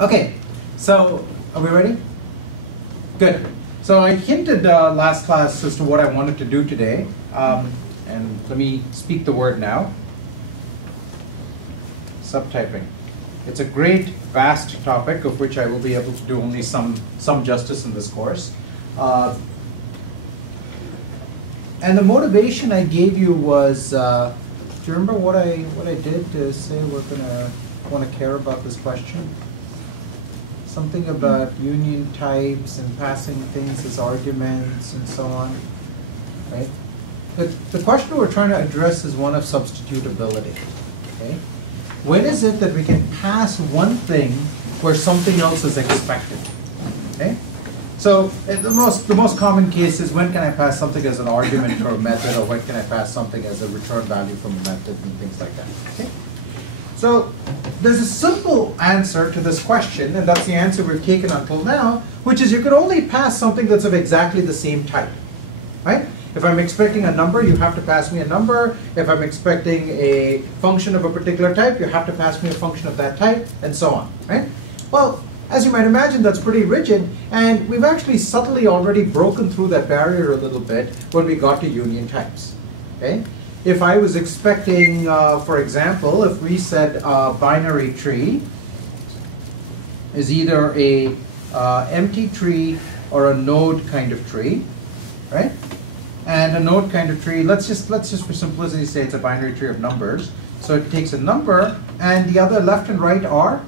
Okay, so are we ready? Good. So I hinted last class as to what I wanted to do today, and let me speak the word now. Subtyping. It's a great, vast topic of which I will be able to do only some justice in this course. And the motivation I gave you was, do you remember what I did to say we're gonna want to care about this question? Something about union types and passing things as arguments and so on, right? The question we're trying to address is one of substitutability, okay? When is it that we can pass one thing where something else is expected, okay? So the most common case is when can I pass something as an argument or a method, or when can I pass something as a return value from a method and things like that, okay? So there's a simple answer to this question, and that's the answer we've taken until now, which is you can only pass something that's of exactly the same type, right? If I'm expecting a number, you have to pass me a number. If I'm expecting a function of a particular type, you have to pass me a function of that type, and so on, right? Well, as you might imagine, that's pretty rigid, and we've actually subtly already broken through that barrier a little bit when we got to union types, okay? If I was expecting, for example, if we said a binary tree is either a empty tree or a node kind of tree, right? And a node kind of tree, let's just for simplicity say it's a binary tree of numbers. So it takes a number, and the other left and right are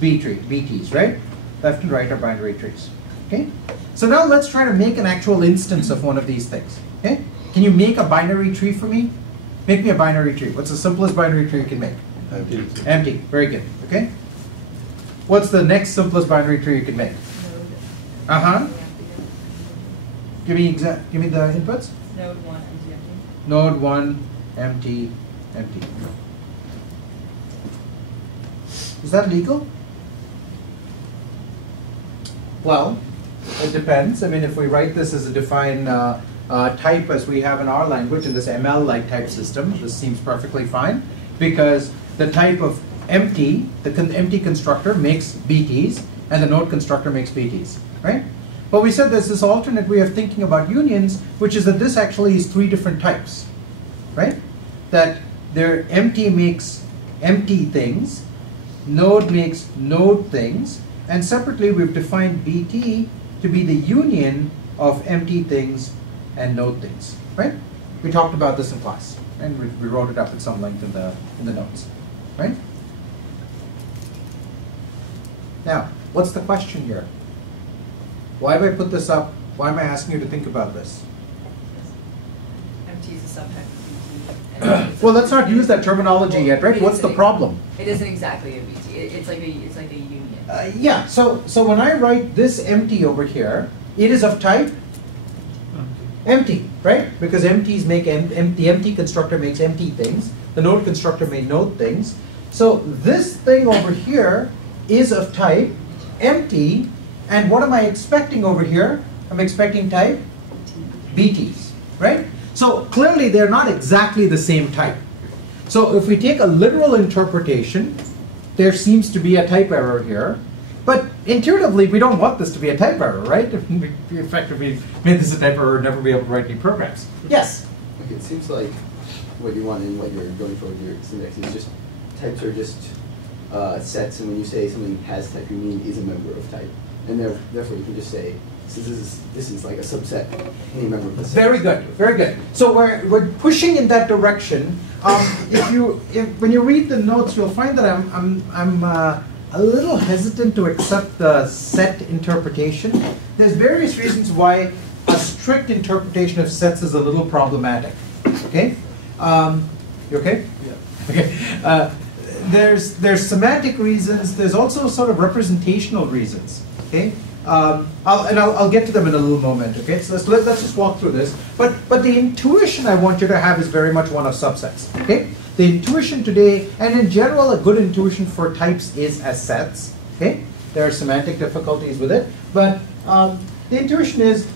BTs, right? Left and right are binary trees. Okay. So now let's try to make an actual instance of one of these things. Okay. Can you make a binary tree for me? Make me a binary tree. What's the simplest binary tree you can make? Empty. Empty. Very good. Okay. What's the next simplest binary tree you can make? Give me the inputs. Node 1, empty, empty. Node 1, empty, empty. Is that legal? Well, it depends. I mean, if we write this as a defined type as we have in our language, in this ML-like type system, this seems perfectly fine, because the type of empty, the empty constructor makes BTs, and the node constructor makes BTs, right? But we said there's this alternate way of thinking about unions, which is that this actually is three different types, right? That their empty makes empty things, node makes node things, and separately we've defined BT to be the union of empty things and node things, right? We talked about this in class, and we wrote it up at some length in the notes, right? Now, what's the question here? Why have I put this up? Why am I asking you to think about this? Empty is a subtype of BT. Well, let's not use that terminology yet, right? What's the problem? It isn't exactly a BT. It's like a union. Yeah. So when I write this empty over here, it is of type empty, right? Because empties make the empty constructor makes empty things. The node constructor may node things. So this thing over here is of type empty. And what am I expecting over here? I'm expecting type BTs, right? So clearly they're not exactly the same type. So if we take a literal interpretation, there seems to be a type error here. But intuitively, we don't want this to be a type error, right? If we effectively made this a type error, we'd never be able to write any programs. Yes? Okay, it seems like what you want and what you're going for with your syntax is just types are just sets, and when you say something has type, you mean is a member of type. And therefore, you can just say, since this is like a subset, any member of the set. Very good, very good. So we're pushing in that direction. When you read the notes, you'll find that I'm a little hesitant to accept the set interpretation. There's various reasons why a strict interpretation of sets is a little problematic. Okay, you okay? Yeah. Okay. There's semantic reasons. There's also sort of representational reasons. Okay, I'll get to them in a little moment. Okay, so let's just walk through this. But the intuition I want you to have is very much one of subsets. Okay, the intuition today, and in general, a good intuition for types is as sets. Okay, there are semantic difficulties with it, but the intuition is,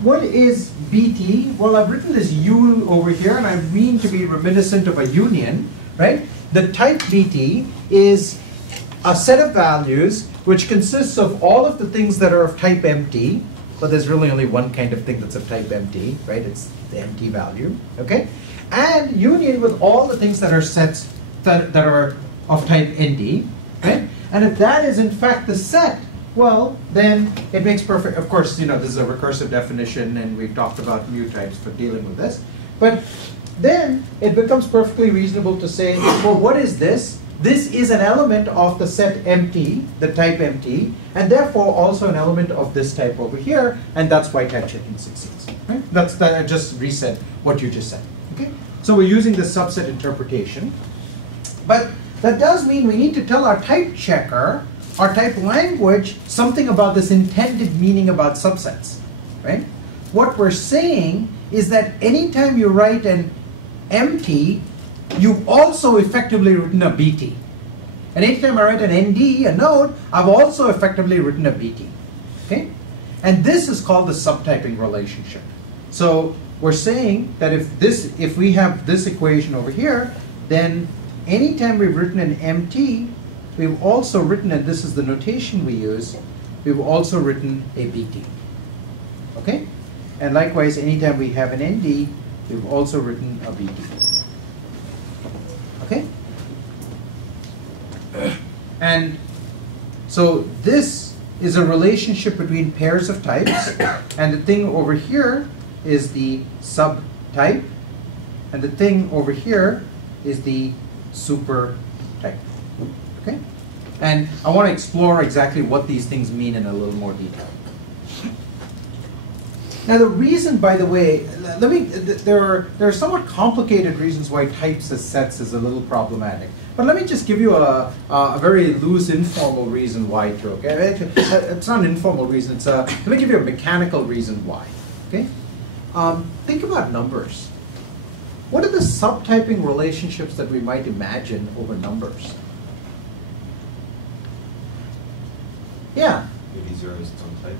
what is BT? Well, I've written this U over here, and I mean to be reminiscent of a union, right? The type BT is a set of values which consists of all of the things that are of type empty, but there's really only one kind of thing that's of type empty, right? It's the empty value, okay? And union with all the things that are sets that are of type ND, right? And if that is in fact the set, well, then it makes perfect, of course, you know, this is a recursive definition and we've talked about mu types for dealing with this, but then it becomes perfectly reasonable to say, well, what is this? This is an element of the set empty, the type empty, and therefore also an element of this type over here, and that's why type checking succeeds. Right? That's that. I just reset what you just said. Okay. So we're using the subset interpretation, but that does mean we need to tell our type checker, our type language, something about this intended meaning about subsets. Right? What we're saying is that anytime you write an empty, you've also effectively written a BT. And anytime I write an ND, a node, I've also effectively written a BT. Okay? And this is called the subtyping relationship. So we're saying that if we have this equation over here, then anytime we've written an MT, we've also written, and this is the notation we use, we've also written a BT. Okay? And likewise, anytime we have an ND, we've also written a BT. Okay? And so this is a relationship between pairs of types, and the thing over here is the subtype, and the thing over here is the super type. Okay? And I want to explore exactly what these things mean in a little more detail. Now the reason, by the way, there are somewhat complicated reasons why types as sets is a little problematic. But let me just give you a very loose, informal reason why too. Okay, it's not an informal reason. Let me give you a mechanical reason why. Okay, think about numbers. What are the subtyping relationships that we might imagine over numbers? Yeah. Maybe 0 is its own type.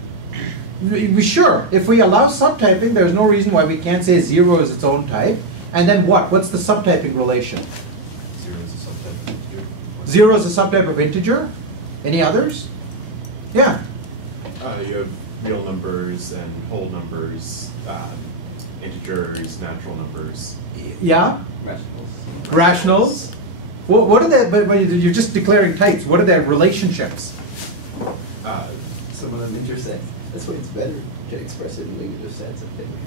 Sure, if we allow subtyping, there's no reason why we can't say 0 is its own type. And then what? What's the subtyping relation? 0 is a subtype of integer. 0 is a subtype of integer. Any others? Yeah. You have real numbers and whole numbers, integers, natural numbers. Yeah. Rationals. Rationals. What are the? But you're just declaring types. What are their relationships? Some of them intersect. That's why it's better to express it in language of sets.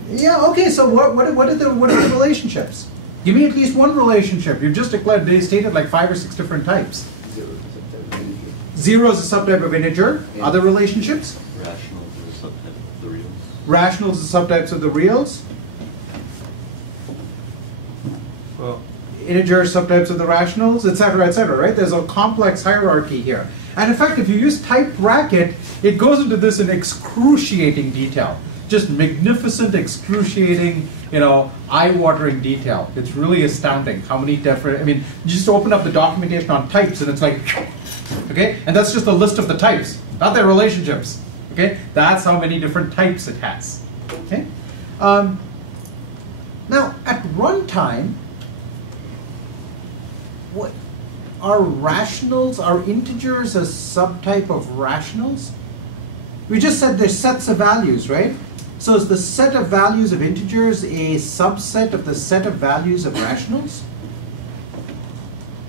Yeah. Okay. So what are the relationships? Give me at least one relationship. You've just stated like 5 or 6 different types. 0 is a subtype of integer. 0 is a subtype of integer. Yeah. Other relationships? Rationals are a subtype of the reals. Rationals are subtypes of the reals. Well, Integer subtypes of the rationals, etc., right? There's a complex hierarchy here. And in fact, if you use type bracket, it goes into this in excruciating detail. Just magnificent, excruciating, eye-watering detail. It's really astounding how many different, you just open up the documentation on types and it's like, okay? And that's just a list of the types, not their relationships, okay? That's how many different types it has, okay? Now, at runtime, what are rationals, are integers a subtype of rationals? We just said they're sets of values, right? So is the set of values of integers a subset of the set of values of rationals?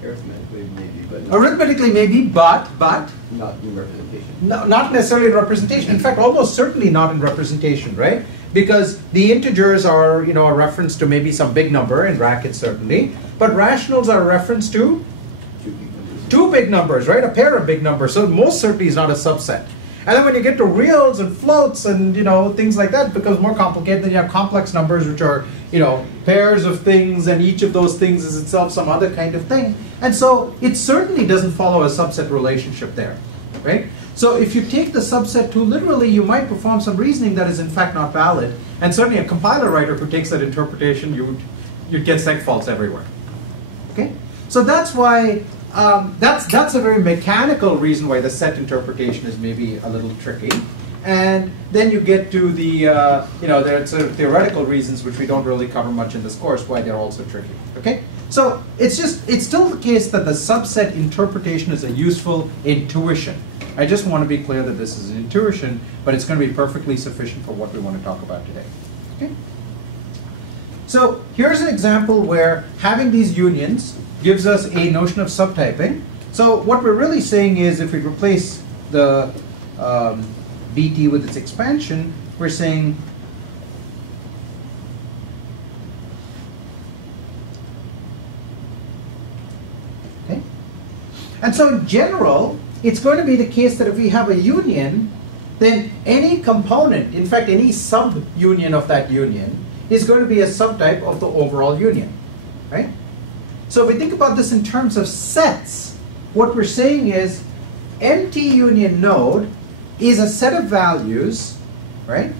Arithmetically, maybe, but Arithmetically, maybe, but not in representation. no, not necessarily in representation. In fact, almost certainly not in representation, right? Because the integers are, a reference to maybe some big number, in brackets certainly, but rationals are a reference to 2 big numbers. 2 big numbers, right? A pair of big numbers. So most certainly is not a subset. And then when you get to reals and floats and things like that, it becomes more complicated. Then you have complex numbers, which are pairs of things, and each of those things is itself some other kind of thing. And so it certainly doesn't follow a subset relationship there, right? So if you take the subset too literally, you might perform some reasoning that is in fact not valid. And certainly a compiler writer who takes that interpretation, you'd get seg faults everywhere. Okay, so that's why. That's a very mechanical reason why the set interpretation is maybe a little tricky. And then you get to the, there are sort of theoretical reasons which we don't really cover much in this course why they're also tricky. Okay? So it's still the case that the subset interpretation is a useful intuition. I just want to be clear that this is an intuition, but it's going to be perfectly sufficient for what we want to talk about today. Okay? So here's an example where having these unions gives us a notion of subtyping. So what we're really saying is if we replace the BT with its expansion, we're saying okay. And so in general, it's going to be the case that if we have a union, then any component, in fact any sub-union of that union, is going to be a subtype of the overall union, right? So if we think about this in terms of sets, what we're saying is empty union node is a set of values, right?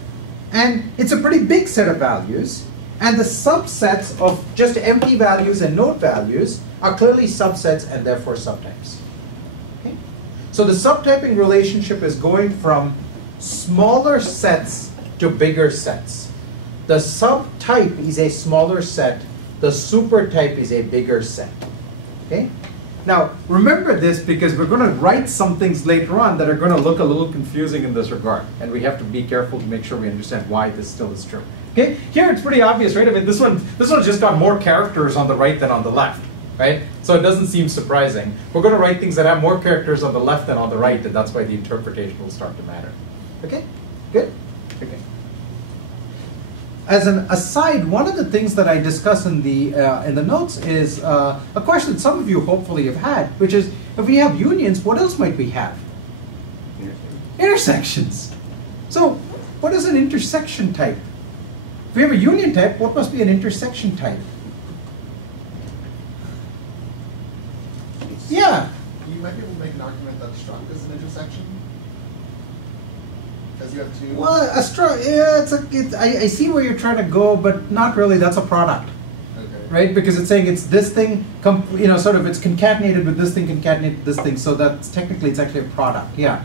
And it's a pretty big set of values, and the subsets of just empty values and node values are clearly subsets and therefore subtypes. Okay? So the subtyping relationship is going from smaller sets to bigger sets. The subtype is a smaller set, the supertype is a bigger set. Okay? Now, remember this because we're going to write some things later on that are going to look a little confusing in this regard. And we have to be careful to make sure we understand why this still is true. Okay? Here it's pretty obvious, right? I mean, this one's just got more characters on the right than on the left, right? So it doesn't seem surprising. We're going to write things that have more characters on the left than on the right, and that's why the interpretation will start to matter. Okay? Good? Okay. As an aside, one of the things that I discuss in the notes is a question that some of you hopefully have had, which is, if we have unions, what else might we have? Intersections. So, what is an intersection type? If we have a union type, what must be an intersection type? Yeah. You might be able to make an argument that struct is an intersection. Because you have two. Well, yeah, I see where you're trying to go, but not really. That's a product, Okay. right? Because it's saying it's this thing, sort of it's concatenated with this thing, concatenated with this thing. So that's technically it's actually a product. Yeah.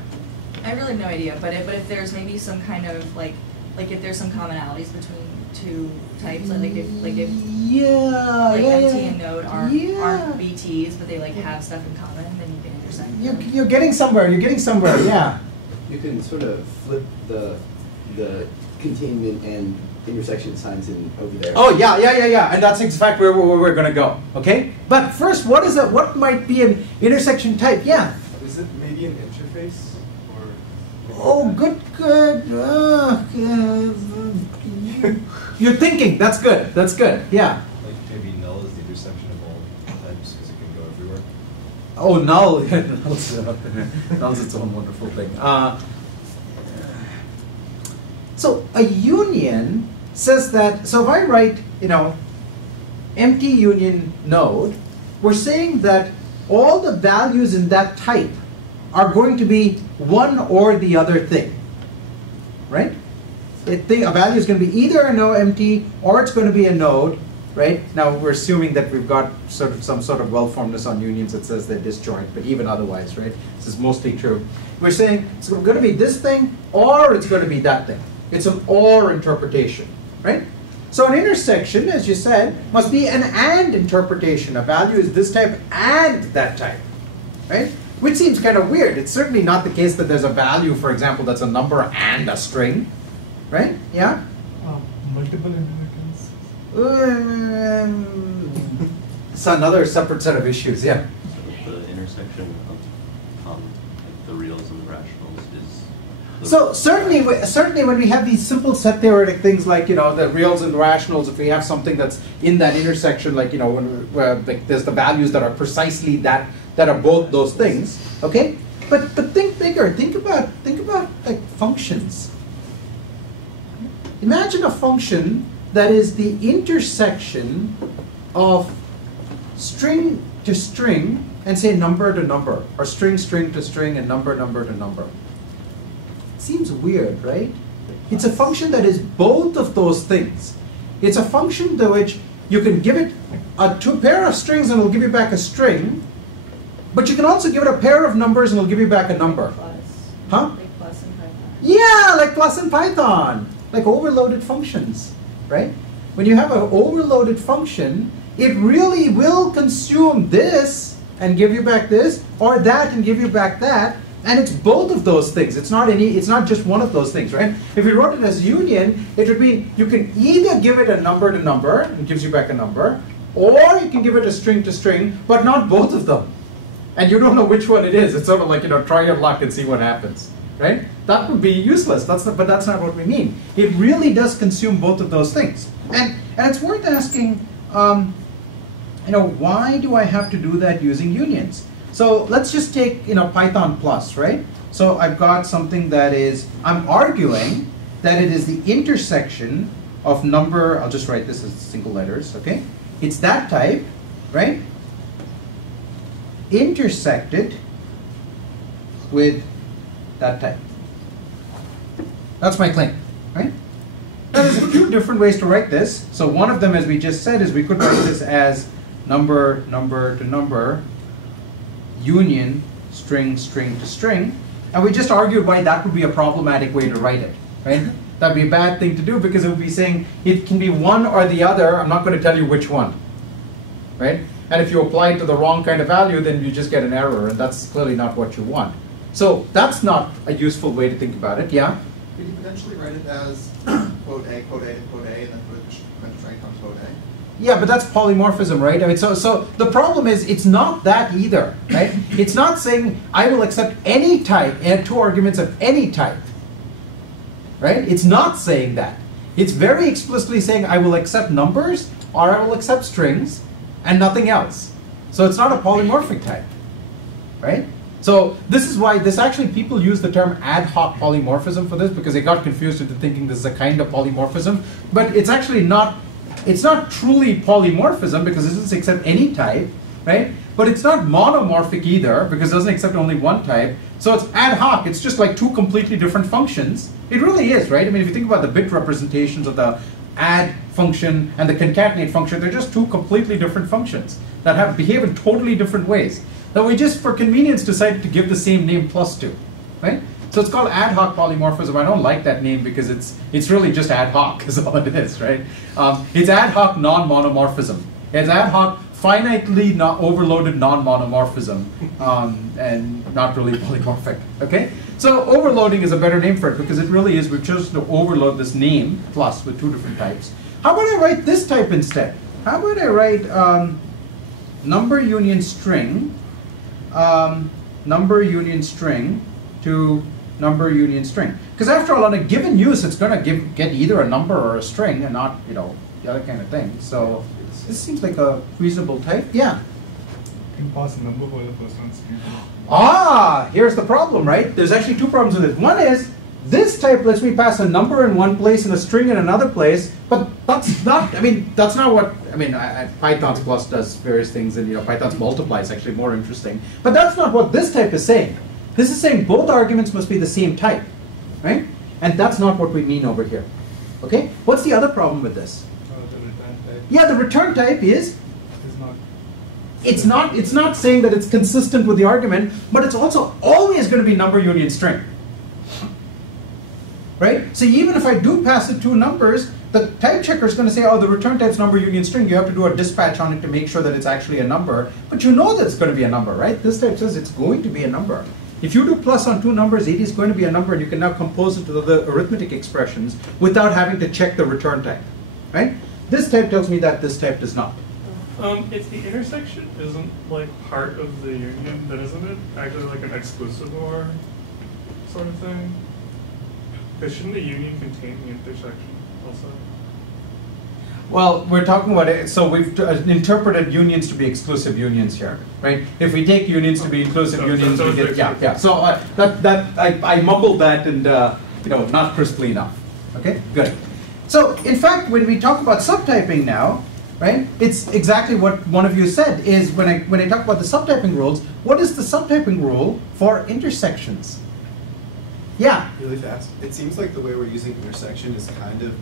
I really have no idea, but if there's maybe some kind of like if there's some commonalities between two types, like if yeah, MT and Node aren't yeah. BTs, but they like have stuff in common, then you can intersect them. You're getting somewhere. You're getting somewhere. Yeah. You can sort of flip the containment and intersection signs in over there. Oh yeah, and that's in fact where we're going to go. Okay, but first, what is it? What might be an intersection type? Yeah. Is it maybe an interface or? Oh, good. You're thinking. That's good. That's good. Yeah. Like maybe null is the intersection of all types because it can go everywhere. Oh, null. Null's its own wonderful thing. So a union says that. So if I write, empty union node, we're saying that all the values in that type are going to be one or the other thing, right? A value is going to be either a no empty or it's going to be a node, right? Now we're assuming that we've got some sort of well-formedness on unions that says they're disjoint, but even otherwise, right? This is mostly true. We're saying it's going to be this thing or it's going to be that thing. It's an or interpretation, right? So an intersection, as you said, must be an and interpretation. A value is this type and that type, right? Which seems kind of weird. It's certainly not the case that there's a value, for example, that's a number and a string, right? Yeah? Multiple inheritance. It's another separate set of issues, yeah. So the intersection of the reals and the rationals is. So certainly when we have these simple set theoretic things like the reals and rationals, if we have something that's in that intersection, like where like there's the values that are precisely that are both those things, okay? But think bigger. Think about like functions. Imagine a function that is the intersection of string to string and say number to number, or string to string and number to number. Seems weird, right? It's a function that is both of those things. It's a function to which you can give it a pair of strings and it'll give you back a string, but you can also give it a pair of numbers and it'll give you back a number. Plus. Huh? Like plus in Python. Yeah, like plus in Python. Like overloaded functions, right? When you have an overloaded function, it really will consume this and give you back this, or that and give you back that, and it's both of those things. It's not just one of those things, right? If we wrote it as union, it would be you can either give it a number to number, and it gives you back a number, or you can give it a string to string, but not both of them. And you don't know which one it is. It's sort of like, try your luck and see what happens, right? That would be useless. But that's not what we mean. It really does consume both of those things. And it's worth asking, why do I have to do that using unions? So let's just take, Python plus, right? So I've got something that is, I'm arguing that it is the intersection of number, I'll just write this as single letters, okay? It's that type, right? Intersected with that type. That's my claim, right? Now there's a few different ways to write this. So one of them, as we just said, is we could write this as number to number, union, string to string. And we just argued why that would be a problematic way to write it, right? That'd be a bad thing to do because it would be saying it can be one or the other. I'm not going to tell you which one, right? And if you apply it to the wrong kind of value, then you just get an error, and that's clearly not what you want. So that's not a useful way to think about it, yeah? Could you potentially write it as quote A, quote A, quote A, and then put a string times quote A? Yeah, but that's polymorphism, right? I mean, so the problem is it's not that either, right? It's not saying I will accept any type and two arguments of any type, right? It's not saying that. It's very explicitly saying I will accept numbers or I will accept strings and nothing else. So it's not a polymorphic type, right? So this is why people use the term ad hoc polymorphism for this because they got confused into thinking this is a kind of polymorphism, but it's actually not. It's not truly polymorphism because it doesn't accept any type, right? But it's not monomorphic either because it doesn't accept only one type. So it's ad hoc. It's just like two completely different functions. It really is, right? I mean, if you think about the bit representations of the add function and the concatenate function, they're just two completely different functions that behave in totally different ways. That we just, for convenience, decided to give the same name plus to, right? So it's called ad hoc polymorphism. I don't like that name because it's really just ad hoc is all it is, right? It's ad hoc non-monomorphism. It's ad hoc finitely overloaded non-monomorphism and not really polymorphic, okay? So overloading is a better name for it because it really is, we've chosen to overload this name plus with two different types. How about I write this type instead? How about I write number union string to number union string? Because after all, on a given use, it's going to get either a number or a string and not, the other kind of thing. So this seems like a reasonable type. Yeah? You can pass a number while the first one's string. Ah, here's the problem, right? There's actually two problems with it. One is, this type lets me pass a number in one place and a string in another place, but that's not what, Python's plus does various things, and Python's multiply is actually more interesting. But that's not what this type is saying. This is saying both arguments must be the same type, right? And that's not what we mean over here. Okay? What's the other problem with this? The return type Yeah, the return type is is not. it's not saying that it's consistent with the argument, but it's also always going to be number union string. Right? So even if I do pass it two numbers, the type checker is going to say, oh, the return type's number union string. You have to do a dispatch on it to make sure that it's actually a number. But you know that it's going to be a number, right? This type says it's going to be a number. If you do plus on two numbers, it is going to be a number, and you can now compose it to the arithmetic expressions without having to check the return type. Right? This type tells me that this type does not. If the intersection isn't like part of the union, then isn't it actually like an exclusive OR sort of thing? Because shouldn't the union contain the intersection also? Well, we're talking about it, so we've interpreted unions to be exclusive unions here, right? If we take unions to be inclusive unions, we get, yeah. So I mumbled that and not crisply enough. Okay, good. So in fact, when we talk about subtyping now, right? It's exactly what one of you said is when I talk about the subtyping rules. What is the subtyping rule for intersections? Yeah. Really fast. It seems like the way we're using intersection is kind of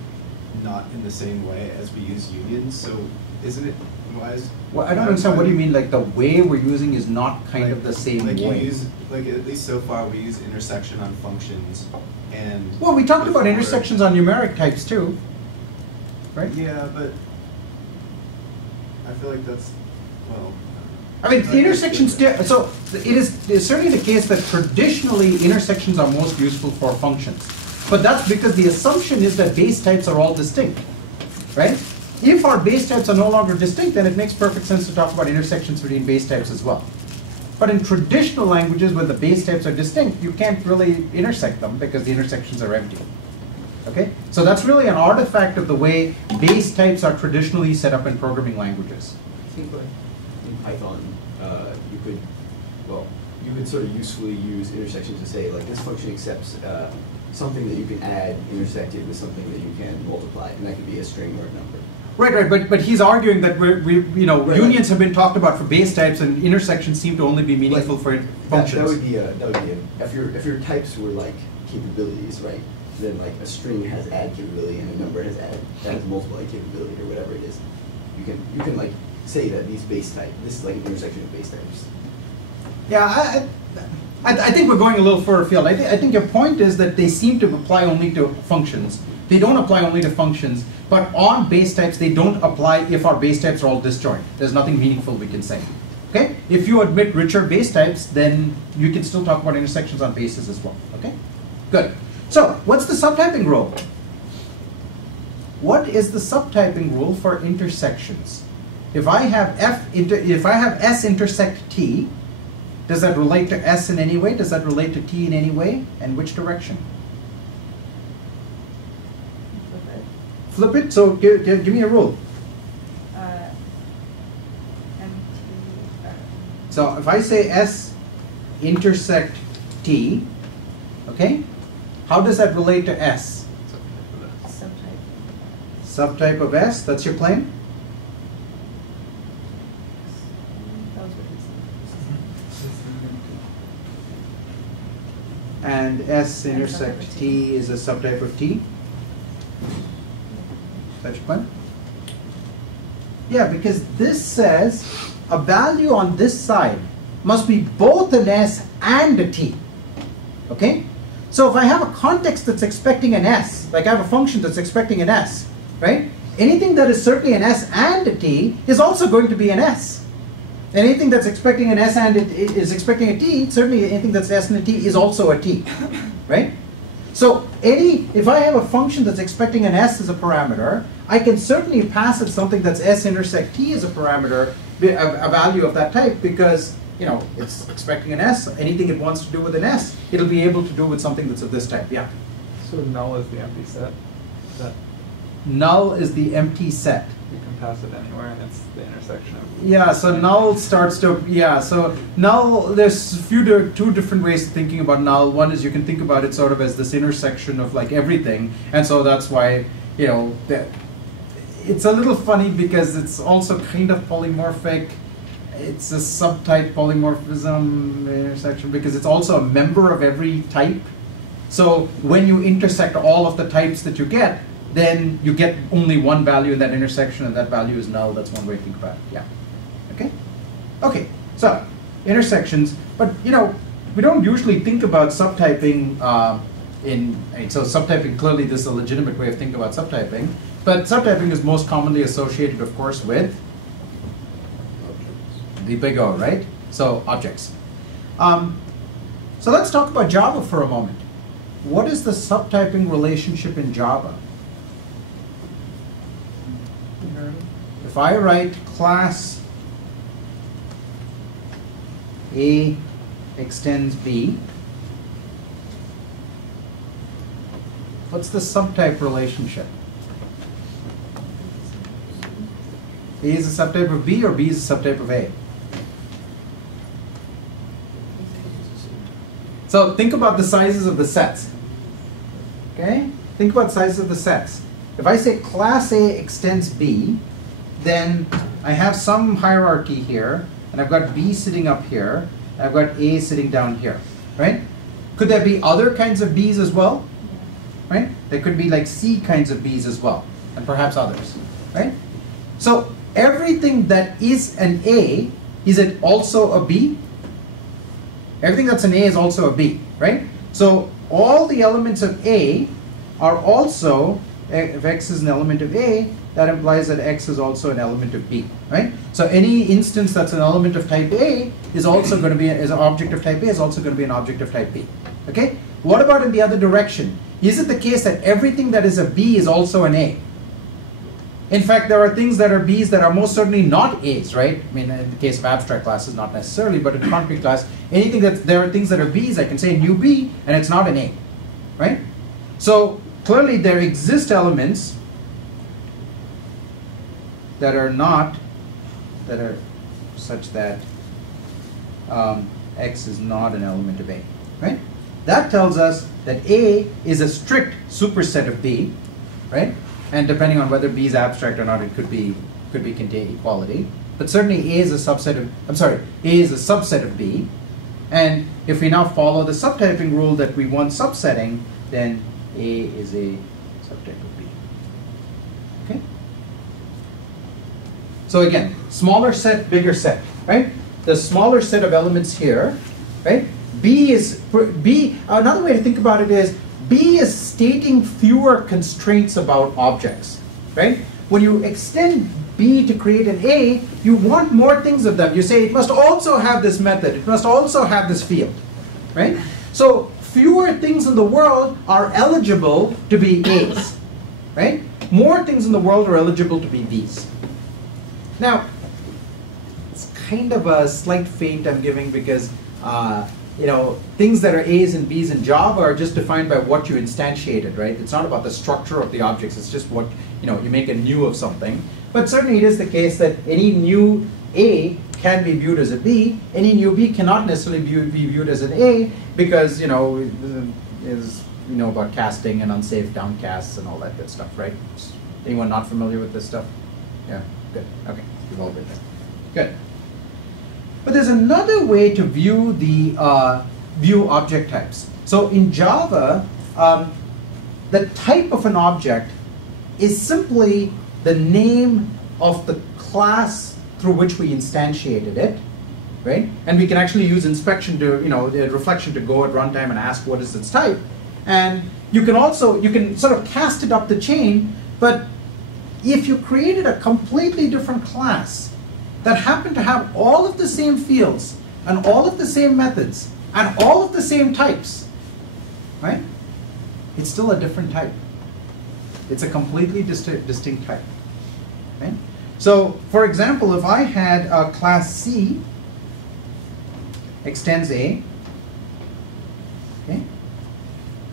not in the same way as we use unions. So isn't it wise? Well, I don't understand. What do you mean? Like the way we're using is not kind of the same like way. You use, like at least so far, we use intersection on functions and. Well, we talked about intersections on numeric types too, right? Yeah, but I feel like that's, well. I mean, the intersections, so it is certainly the case that traditionally intersections are most useful for functions. But that's because the assumption is that base types are all distinct, right? If our base types are no longer distinct, then it makes perfect sense to talk about intersections between base types as well. But in traditional languages where the base types are distinct, you can't really intersect them because the intersections are empty. Okay? So that's really an artifact of the way base types are traditionally set up in programming languages. I think like in Python, you could sort of usefully use intersections to say like this function accepts something that you can add intersected with something that you can multiply, and that could be a string or a number. Right. But he's arguing that Right. unions have been talked about for base types, and intersections seem to only be meaningful for functions. That would be if your types were like capabilities, right? Then like a string has add capability and a number has has multiply capability or whatever it is. You can like say that these base type, this is like an intersection of base types. Yeah, I think we're going a little further afield. I think your point is that they seem to apply only to functions. They don't apply only to functions, but on base types they don't apply if our base types are all disjoint. There's nothing meaningful we can say. Okay? If you admit richer base types, then you can still talk about intersections on bases as well. Okay? Good. So, what's the subtyping rule? What is the subtyping rule for intersections? If I have S intersect T, does that relate to S in any way? Does that relate to T in any way? And which direction? Flip it. So give me a rule. So if I say S intersect T, okay, how does that relate to S? Subtype of S. That's your claim? And S intersect T is a subtype of T? Is that your claim? Yeah, because this says a value on this side must be both an S and a T. Okay? So if I have a context that's expecting an S, like I have a function that's expecting an S, right? Anything that is certainly an S and a T is also going to be an S. Anything that's expecting an S and it is expecting a T, certainly anything that's S and a T is also a T, right? So if I have a function that's expecting an S as a parameter, I can certainly pass it something that's S intersect T as a parameter, a value of that type, because it's expecting an S. Anything it wants to do with an S, it'll be able to do with something that's of this type. Yeah. So null is the empty set. Null is the empty set. You can pass it anywhere, and it's the intersection of. Yeah, so null starts to, so null, there's two different ways of thinking about null. One is you can think about it sort of as this intersection of like everything, and so that's why, it's a little funny because it's also kind of polymorphic. It's a subtype polymorphism intersection because it's also a member of every type. So when you intersect all of the types that you get, then you get only one value in that intersection, and that value is null. That's one way to think about it. Yeah. Okay? Okay, so intersections, but we don't usually think about subtyping so subtyping, clearly this is a legitimate way of thinking about subtyping, but subtyping is most commonly associated, of course, with the big O, right? So objects. So let's talk about Java for a moment. What is the subtyping relationship in Java? If I write class A extends B, what's the subtype relationship? A is a subtype of B, or B is a subtype of A? So think about the sizes of the sets. Okay? Think about the sizes of the sets. If I say class A extends B, then I have some hierarchy here, and I've got B sitting up here, and I've got A sitting down here, right? Could there be other kinds of B's as well? Right? There could be like C kinds of B's as well, and perhaps others, right? So everything that is an A, is it also a B? Everything that's an A is also a B, right? So all the elements of A are also, if X is an element of A, that implies that X is also an element of B, right? So any instance that's an element of type A is also going to be, is an object of type A is also going to be an object of type B, okay? What about in the other direction? Is it the case that everything that is a B is also an A? In fact, there are things that are B's that are most certainly not A's, right? I mean, in the case of abstract classes, not necessarily, but in concrete class, anything that, there are things that are B's, I can say new B, and it's not an A, right? So clearly there exist elements that are not, that are such that X is not an element of A, right? That tells us that A is a strict superset of B, right? And depending on whether B is abstract or not, it could be contain equality. But certainly A is a subset of, A is a subset of B. And if we now follow the subtyping rule that we want subsetting, then A is a subtype of B. Okay? So again, smaller set, bigger set, right? The smaller set of elements here, right? Another way to think about it is, B is stating fewer constraints about objects, right? When you extend B to create an A, you want more things of them. You say it must also have this method, it must also have this field, right? So fewer things in the world are eligible to be A's, right? More things in the world are eligible to be B's. Now, it's kind of a slight feint I'm giving because you know, things that are A's and B's in Java are just defined by what you instantiated, right? It's not about the structure of the objects, it's just what, you know, you make a new of something. But certainly it is the case that any new A can be viewed as a B, any new B cannot necessarily be viewed as an A because, you know, you know about casting and unsafe downcasts and all that good stuff, right? Anyone not familiar with this stuff? Yeah, good, okay, you've all been there. Good. But there's another way to view the view object types. So in Java, the type of an object is simply the name of the class through which we instantiated it, right? And we can actually use inspection to, you know, reflection to go at runtime and ask what is its type. And you can also, you can sort of cast it up the chain, but if you created a completely different class that happen to have all of the same fields and all of the same methods and all of the same types, right? It's still a different type. It's a completely distinct type, right? So, for example, if I had a class C extends A, okay,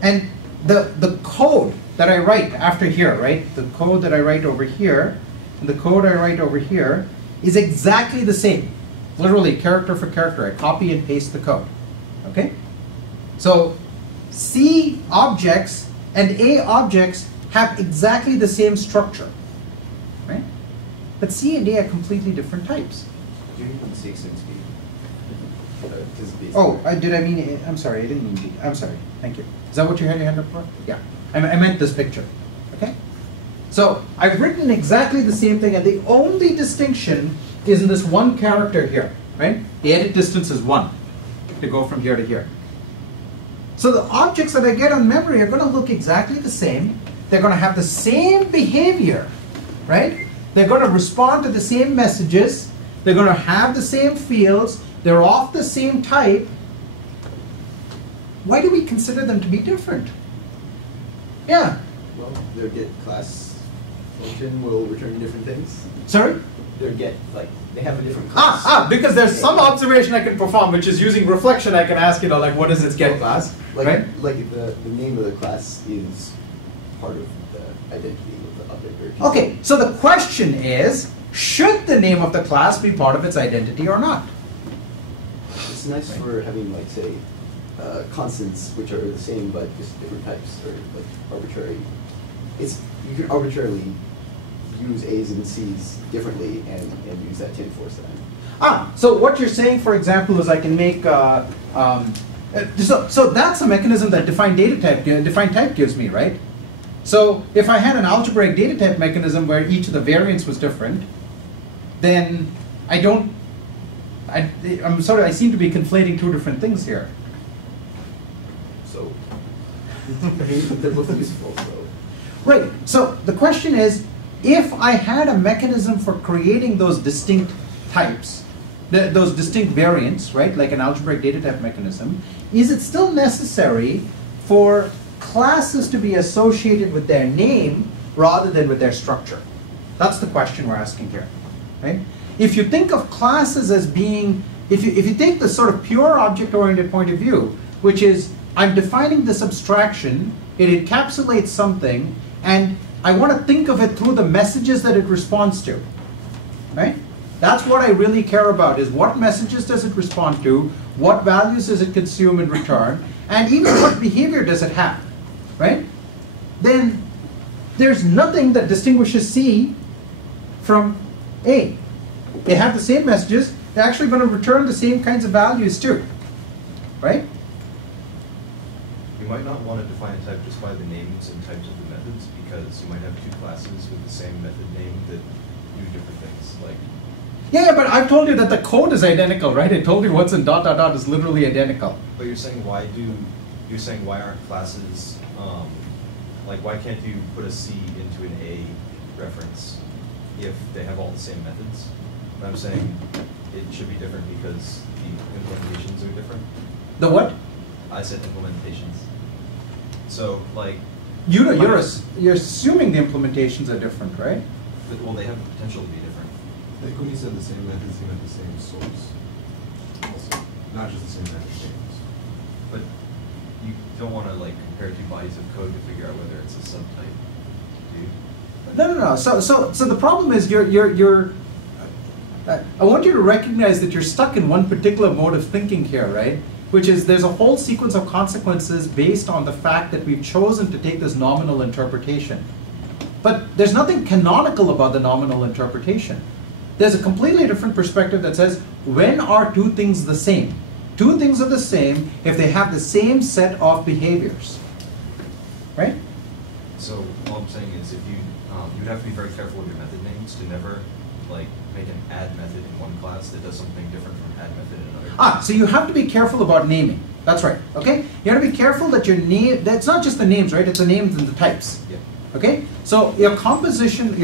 and the code that I write after here, right? The code that I write over here and the code I write over here is exactly the same, literally character for character. I copy and paste the code, okay? So C objects and A objects have exactly the same structure, right? But C and A are completely different types. Do you mean C extends B? Oh, did I mean A? I'm sorry, I didn't mean B. I'm sorry, thank you. Is that what you had your hand up for? Yeah, I meant this picture, okay? So I've written exactly the same thing, and the only distinction is in this one character here, right? The edit distance is 1 to go from here to here. So the objects that I get on memory are going to look exactly the same. They're going to have the same behavior, right? They're going to respond to the same messages. They're going to have the same fields. They're of the same type. Why do we consider them to be different? Yeah? Well, their get class function will return different things. Sorry? Their get, like, they have a different class. Because there's some observation I can perform, which is using reflection. I can ask, you know, like, what is its get class? Like, right? like the name of the class is part of the identity of the object. Okay, so the question is, should the name of the class be part of its identity or not? It's nice for having, like, say, constants which are the same but just different types, or like arbitrary. You can arbitrarily use A's and C's differently and use that to enforce that. So what you're saying, for example, is I can make so that's a mechanism that defined type gives me, right? So if I had an algebraic data type mechanism where each of the variants was different, then I seem to be conflating two different things here. So they're both useful. So. Right. So the question is, if I had a mechanism for creating those distinct types, those distinct variants, right, like an algebraic data type mechanism, is it still necessary for classes to be associated with their name rather than with their structure? That's the question we're asking here, right? If you think of classes as being, if you take the sort of pure object-oriented point of view, which is I'm defining this abstraction, it encapsulates something, and I want to think of it through the messages that it responds to, right? That's what I really care about, is what messages does it respond to, what values does it consume in return, and even what behavior does it have, right? Then there's nothing that distinguishes C from A. They have the same messages, they're actually going to return the same kinds of values too, right? You might not want to define a type just by the names and types of the methods, because you might have two classes with the same method name that do different things. Like, yeah, but I've told you that the code is identical, right? I told you what's in ... is literally identical. but you're saying why aren't classes, like why can't you put a C into an A reference if they have all the same methods? And I'm saying it should be different because the implementations are different. The what? I said implementations. So like, You're assuming the implementations are different, right? well, they have the potential to be different. Like when you said the same methods, you meant the same source. Also, not just the same method names. But you don't want to like compare two bodies of code to figure out whether it's a subtype, do you? No. So the problem is you're I want you to recognize that you're stuck in one particular mode of thinking here, right? Which is there's a whole sequence of consequences based on the fact that we've chosen to take this nominal interpretation. But there's nothing canonical about the nominal interpretation. There's a completely different perspective that says, when are two things the same? Two things are the same if they have the same set of behaviors, right? So all I'm saying is if you'd have to be very careful with your method names to never like make an add method in one class that does something different from add method in another class. So you have to be careful about naming. That's right, okay? You have to be careful that your name, that's not just the names, right? It's the names and the types. Yeah. Okay? So your combination of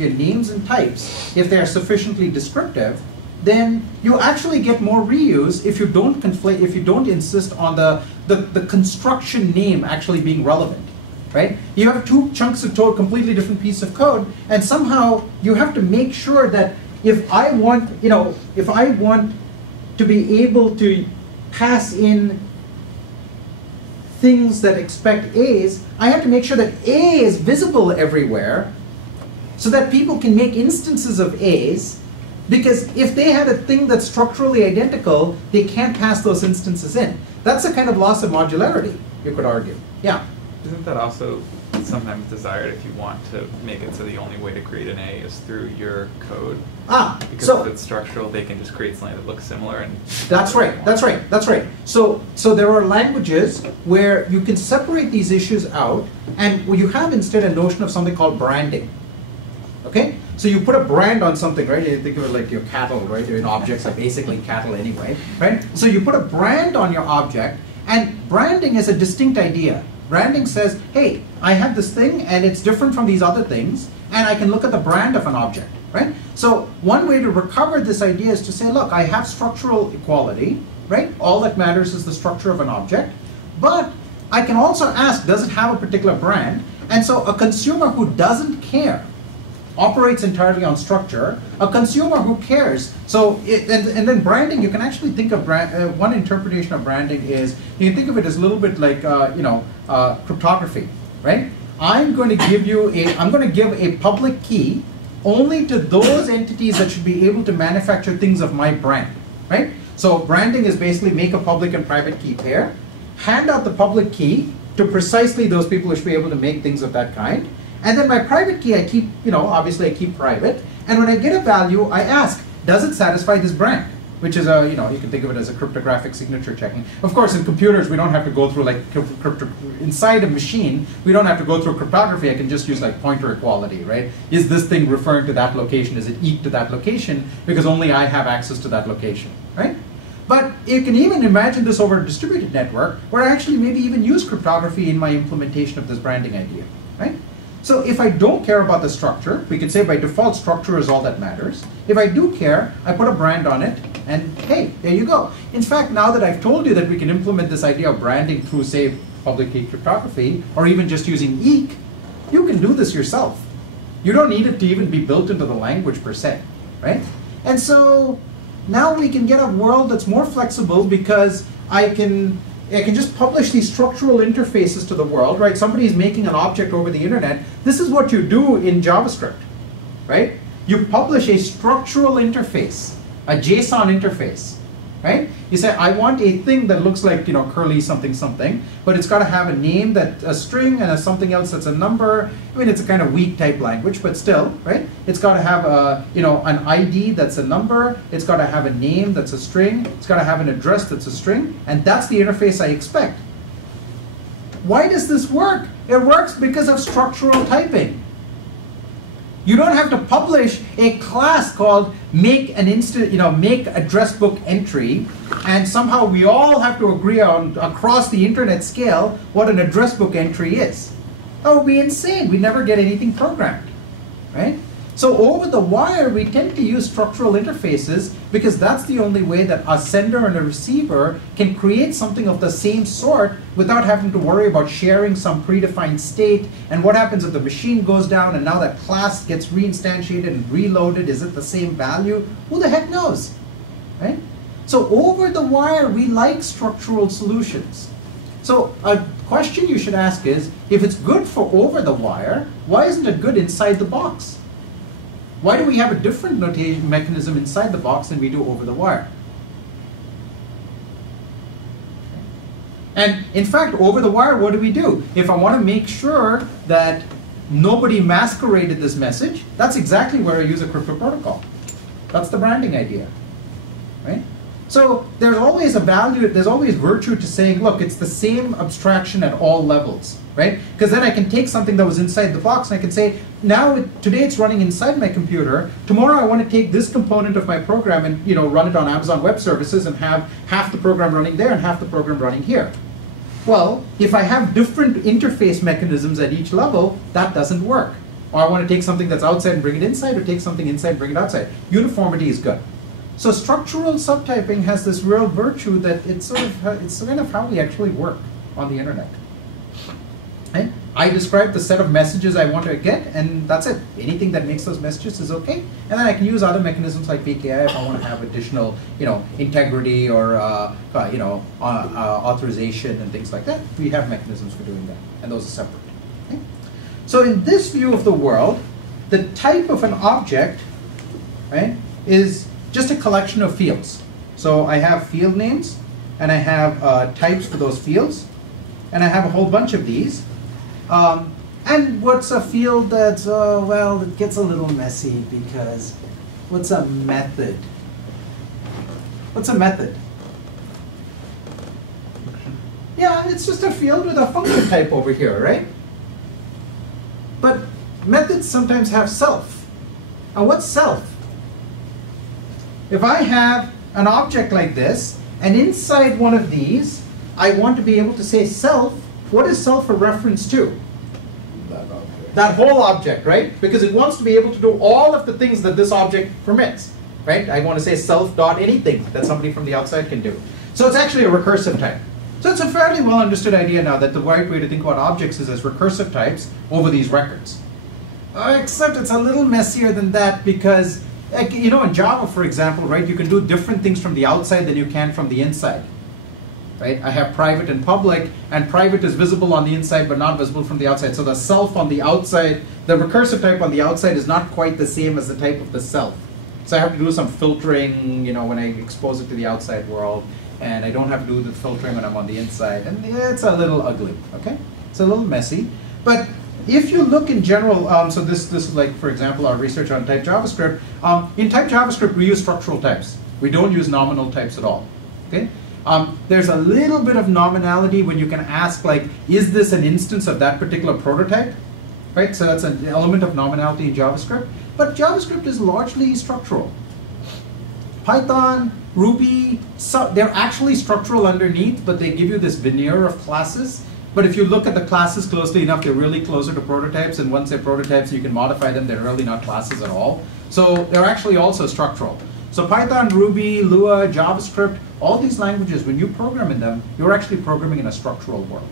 your names and types, if they are sufficiently descriptive, then you actually get more reuse if you don't conflate, if you don't insist on the construction name actually being relevant, right? You have two chunks of code, completely different piece of code, and somehow you have to make sure that if I want to be able to pass in things that expect A's, I have to make sure that A is visible everywhere so that people can make instances of A's, because if they had a thing that's structurally identical, they can't pass those instances in. That's a kind of loss of modularity, you could argue. Yeah? Isn't that also sometimes desired if you want to make it so the only way to create an A is through your code? Because if it's structural, they can just create something that looks similar. And that's right. So there are languages where you can separate these issues out, and you have instead a notion of something called branding. Okay? So you put a brand on something, right? You think of it like your cattle, right? Your objects are basically cattle anyway, right? So you put a brand on your object, and branding is a distinct idea. Branding says, hey, I have this thing, and it's different from these other things, and I can look at the brand of an object, right? So one way to recover this idea is to say, look, I have structural equality, right? All that matters is the structure of an object, but I can also ask, does it have a particular brand? And so a consumer who doesn't care operates entirely on structure. A consumer who cares, and then branding, you can actually think of one interpretation of branding is, you can think of it as a little bit like cryptography, right? I'm going to give a public key only to those entities that should be able to manufacture things of my brand, right? So branding is basically make a public and private key pair, hand out the public key to precisely those people who should be able to make things of that kind. And then my private key I keep, obviously I keep private. And when I get a value, I ask, does it satisfy this brand? Which is you can think of it as a cryptographic signature checking. Of course, in computers, we don't have to go through inside a machine, we don't have to go through cryptography. I can just use like pointer equality, right? Is this thing referring to that location? Is it equal to that location? Because only I have access to that location, right? But you can even imagine this over a distributed network where I actually maybe even use cryptography in my implementation of this branding idea, right? So if I don't care about the structure, we can say by default structure is all that matters. If I do care, I put a brand on it, and hey, there you go. In fact, now that I've told you that we can implement this idea of branding through, say, public key cryptography, or even just using EEC, you can do this yourself. You don't need it to even be built into the language per se, right? And so now we can get a world that's more flexible because I can just publish these structural interfaces to the world, right? Somebody's making an object over the internet. This is what you do in JavaScript, right? You publish a structural interface, a JSON interface, right? You say, I want a thing that looks like, curly something something, but it's got to have a name that's a string and something else that's a number. I mean, it's a kind of weak type language, but still, right? It's got to have a, an ID that's a number. It's got to have a name that's a string. It's got to have an address that's a string, and that's the interface I expect. Why does this work? It works because of structural typing. You don't have to publish a class called make address book entry, and somehow we all have to agree on across the internet scale what an address book entry is. That would be insane. We never get anything programmed, right? So over the wire, we tend to use structural interfaces because that's the only way that a sender and a receiver can create something of the same sort without having to worry about sharing some predefined state. And what happens if the machine goes down and now that class gets reinstantiated and reloaded? Is it the same value? Who the heck knows, right? So over the wire, we like structural solutions. So a question you should ask is, if it's good for over the wire, why isn't it good inside the box? Why do we have a different notation mechanism inside the box than we do over the wire? And in fact, over the wire, what do? If I want to make sure that nobody masqueraded this message, that's exactly where I use a crypto protocol. That's the branding idea, right? So there's always a value, there's always virtue to saying, look, it's the same abstraction at all levels, right? Because then I can take something that was inside the box and I can say, now today it's running inside my computer. Tomorrow I want to take this component of my program and run it on Amazon Web Services and have half the program running there and half the program running here. Well, if I have different interface mechanisms at each level, that doesn't work. Or I want to take something that's outside and bring it inside, or take something inside and bring it outside. Uniformity is good. So structural subtyping has this real virtue that it's kind of how we actually work on the internet. Right? I describe the set of messages I want to get, and that's it. Anything that makes those messages is okay. And then I can use other mechanisms like PKI if I want to have additional, integrity or authorization and things like that. We have mechanisms for doing that, and those are separate. Okay? So in this view of the world, the type of an object, right, is just a collection of fields. So I have field names, and I have types for those fields, and I have a whole bunch of these. And what's a field that's, well, it gets a little messy because what's a method? What's a method? Yeah, it's just a field with a function type over here, right? But methods sometimes have self. And what's self? If I have an object like this, and inside one of these, I want to be able to say self, what is self a reference to? That whole object, right? Because it wants to be able to do all of the things that this object permits, right? I want to say self.anything that somebody from the outside can do. So it's actually a recursive type. So it's a fairly well understood idea now that the right way to think about objects is as recursive types over these records. Except it's a little messier than that because, in Java, for example, right, you can do different things from the outside than you can from the inside. Right? I have private and public, and private is visible on the inside but not visible from the outside. So the self on the outside, the recursive type on the outside is not quite the same as the type of the self. So I have to do some filtering, when I expose it to the outside world, and I don't have to do the filtering when I'm on the inside. And it's a little ugly, okay? It's a little messy. But if you look in general, so this is like, for example, our research on type JavaScript. In type JavaScript, we use structural types. We don't use nominal types at all, okay? There's a little bit of nominality when you can ask, like, is this an instance of that particular prototype? Right? So that's an element of nominality in JavaScript. But JavaScript is largely structural. Python, Ruby, they're actually structural underneath, but they give you this veneer of classes. But if you look at the classes closely enough, they're really closer to prototypes, and once they're prototypes, you can modify them. They're really not classes at all. So they're actually also structural. So Python, Ruby, Lua, JavaScript, all these languages, when you program in them, you're actually programming in a structural world.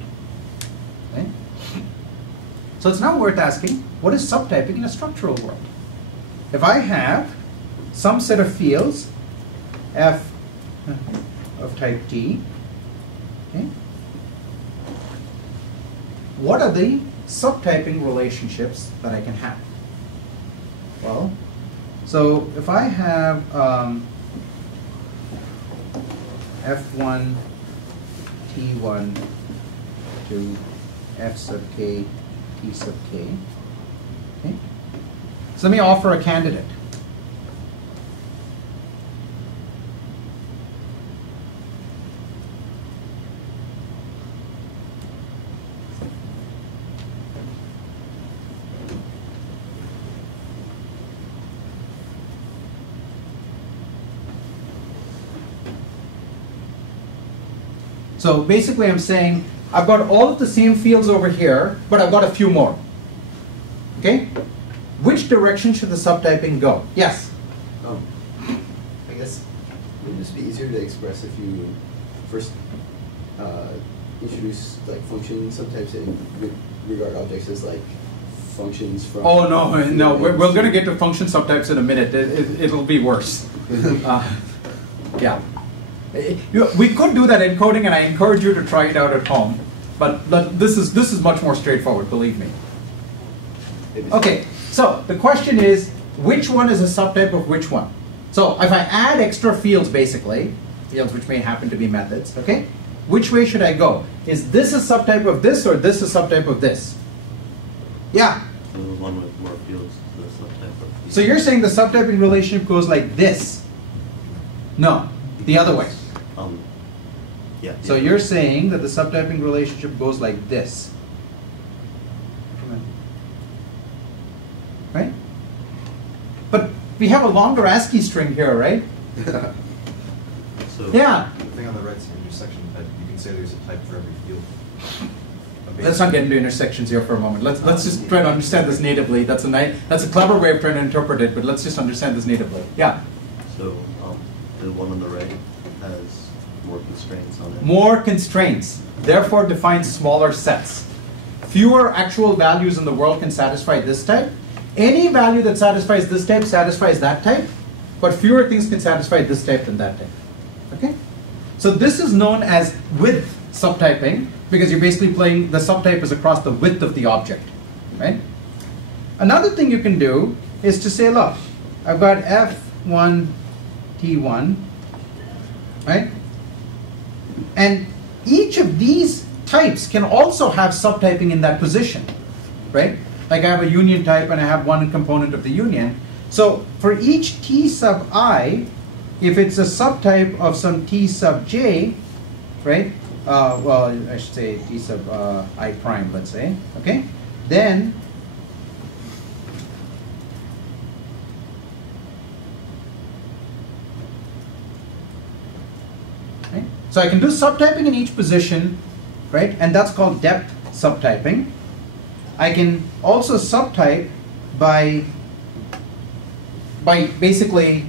Okay? So it's now worth asking, what is subtyping in a structural world? If I have some set of fields, f of type T, okay? What are the subtyping relationships that I can have? Well, so if I have f1 t1 to f sub k t sub k, okay? So let me offer a candidate. So basically I'm saying I've got all of the same fields over here, but I've got a few more. Okay? Which direction should the subtyping go? Yes? I guess it would just be easier to express if you first introduce like function subtypes and regard objects as like functions from... Oh, no, we're going to get to function subtypes in a minute. It'll be worse. Yeah. We could do that encoding, and I encourage you to try it out at home. But this is much more straightforward, believe me. Okay, so the question is, which one is a subtype of which one? So if I add extra fields, basically, fields which may happen to be methods, okay? Which way should I go? Is this a subtype of this, or this a subtype of this? Yeah? So the one with more fields is the subtype of these. So you're saying the subtyping relationship goes like this? No, the other way. Yeah. So you're saying that the subtyping relationship goes like this. Right? But we have a longer ASCII string here, right? So Yeah. The thing on the right is an intersection, but you can say there's a type for every field. Let's not get into intersections here for a moment. Let's just try to understand this natively. That's a clever way of trying to interpret it, but let's just understand this natively. Yeah. So the one on the right has more constraints on it. More constraints, therefore defines smaller sets. Fewer actual values in the world can satisfy this type. Any value that satisfies this type satisfies that type, but fewer things can satisfy this type than that type. Okay? So this is known as width subtyping, because you're basically playing the subtype is across the width of the object. Right? Another thing you can do is to say, look, I've got f1 t1, right? And each of these types can also have subtyping in that position, right? Like I have a union type and I have one component of the union. So for each t sub I, if it's a subtype of some t sub j, right? Well, I should say t sub I prime, let's say, okay? Then so I can do subtyping in each position, right? And that's called depth subtyping. I can also subtype by basically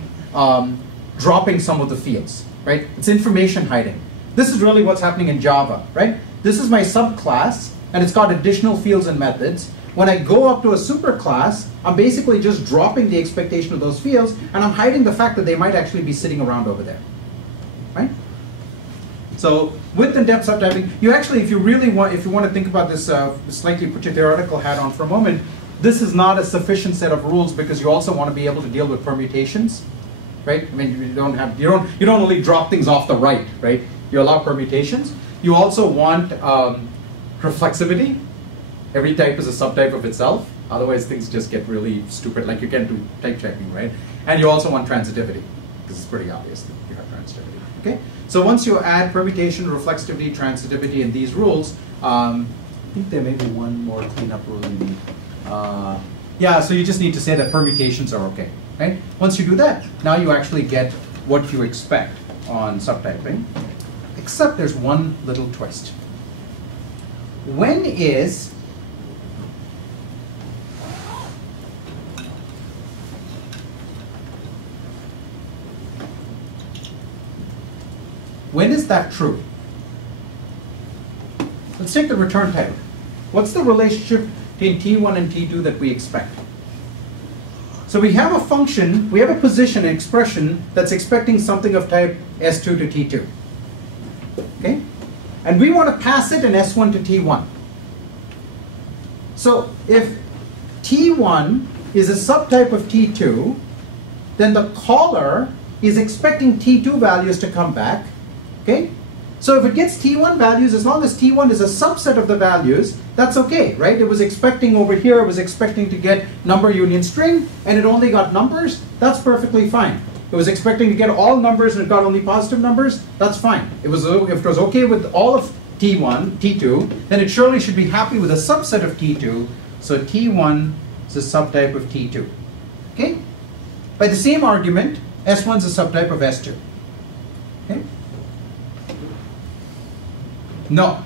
dropping some of the fields, right? It's information hiding. This is really what's happening in Java, right? This is my subclass, and it's got additional fields and methods. When I go up to a superclass, I'm basically just dropping the expectation of those fields, and I'm hiding the fact that they might actually be sitting around over there, right? So width and depth subtyping, you actually, if you want to think about this, slightly put your theoretical hat on for a moment, this is not a sufficient set of rules because you also want to be able to deal with permutations, right? I mean, you don't only drop things off the right, right? You allow permutations. You also want reflexivity. Every type is a subtype of itself. Otherwise, things just get really stupid. Like you can't do type checking, right? And you also want transitivity, because it's pretty obvious that you have transitivity. Okay. So once you add permutation, reflexivity, transitivity, and these rules, I think there may be one more cleanup rule you need. Yeah, so you just need to say that permutations are okay. Right? Once you do that, now you actually get what you expect on subtyping, except there's one little twist. when is that true? Let's take the return type. What's the relationship between T1 and T2 that we expect? So we have a function, we have a position, an expression that's expecting something of type S2 to T2. Okay? And we want to pass it in S1 to T1. So if T1 is a subtype of T2, then the caller is expecting T2 values to come back. Okay? So if it gets T1 values, as long as T1 is a subset of the values, that's okay, right? It was expecting over here, it was expecting to get number union string, and it only got numbers. That's perfectly fine. It was expecting to get all numbers and it got only positive numbers. That's fine. If it was okay with all of T1, T2, then it surely should be happy with a subset of T2. So T1 is a subtype of T2. Okay? By the same argument, S1 is a subtype of S2. Okay? No.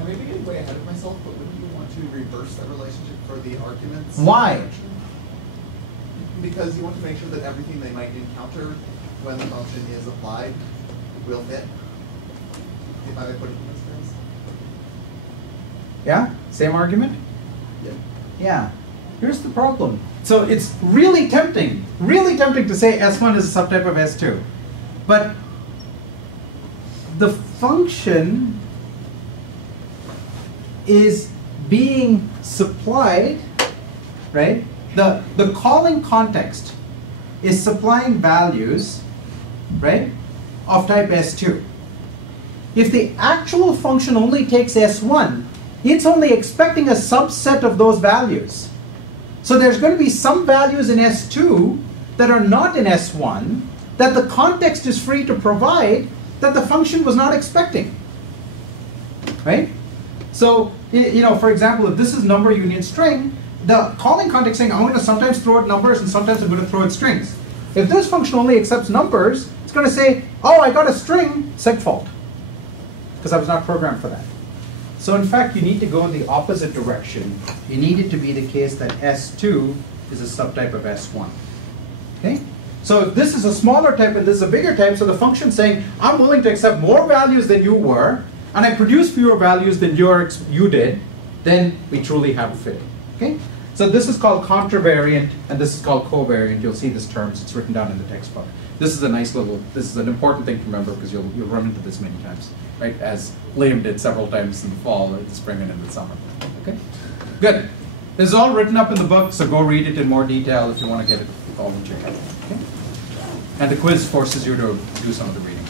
I may be getting way ahead of myself, but wouldn't you want to reverse that relationship for the arguments? Why? Because you want to make sure that everything they might encounter when the function is applied will fit. If I may put it in this case. Yeah? Same argument? Yeah. Yeah. Here's the problem. So it's really tempting to say S1 is a subtype of S2. But the function is being supplied, right? The calling context is supplying values, right, of type S2. If the actual function only takes S1, it's only expecting a subset of those values. So there's going to be some values in S2 that are not in S1 that the context is free to provide that the function was not expecting, right? So, for example, if this is number union string, the calling context saying, I'm going to sometimes throw it numbers and sometimes I'm going to throw it strings. If this function only accepts numbers, it's going to say, oh, I got a string, segfault, because I was not programmed for that. So in fact, you need to go in the opposite direction. You need it to be the case that S2 is a subtype of S1. Okay? So if this is a smaller type and this is a bigger type, so the function's saying, I'm willing to accept more values than you were, and I produce fewer values than you did, then we truly have a fit. Okay? So this is called contravariant, and this is called covariant. You'll see this terms. It's written down in the textbook. This is a nice little, this is an important thing to remember because you'll run into this many times, right? As Liam did several times in the fall, in the spring, and in the summer. Okay? Good. This is all written up in the book, so go read it in more detail if you want to get it all in check out. Okay? And the quiz forces you to do some of the reading.